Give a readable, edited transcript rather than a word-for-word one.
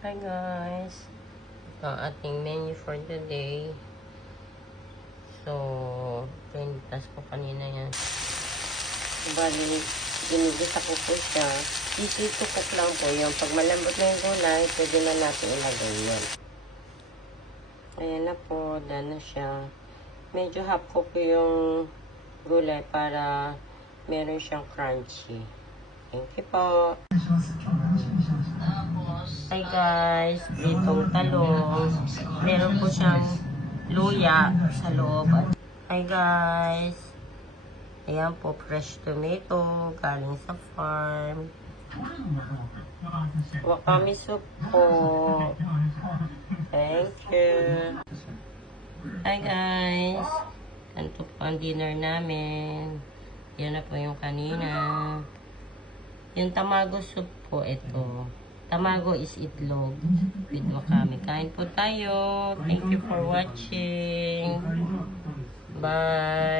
Hi guys! Ito ang ating menu for today. So, pinitas ko kanina yan. Bali, ginigisa ko po siya. Easy to cook lang po yung pag malambot na yung gulay, pwede na natin ilagay yun. Ayan na po, done na siya. Medyo half cook yung gulay para meron siyang crunchy. Thank you po. Hi guys, ditong talong. Meron po siyang luya sa loob. Hi guys. Ayan po, fresh tomato galing sa farm. Wakame soup po. Thank you. Hi guys. Ganito po ang dinner namin. Yan na po yung kanina. Yung tamago soup po, ito. Tamago is itlog with wakame. Kain po tayo. Thank you for watching. Bye.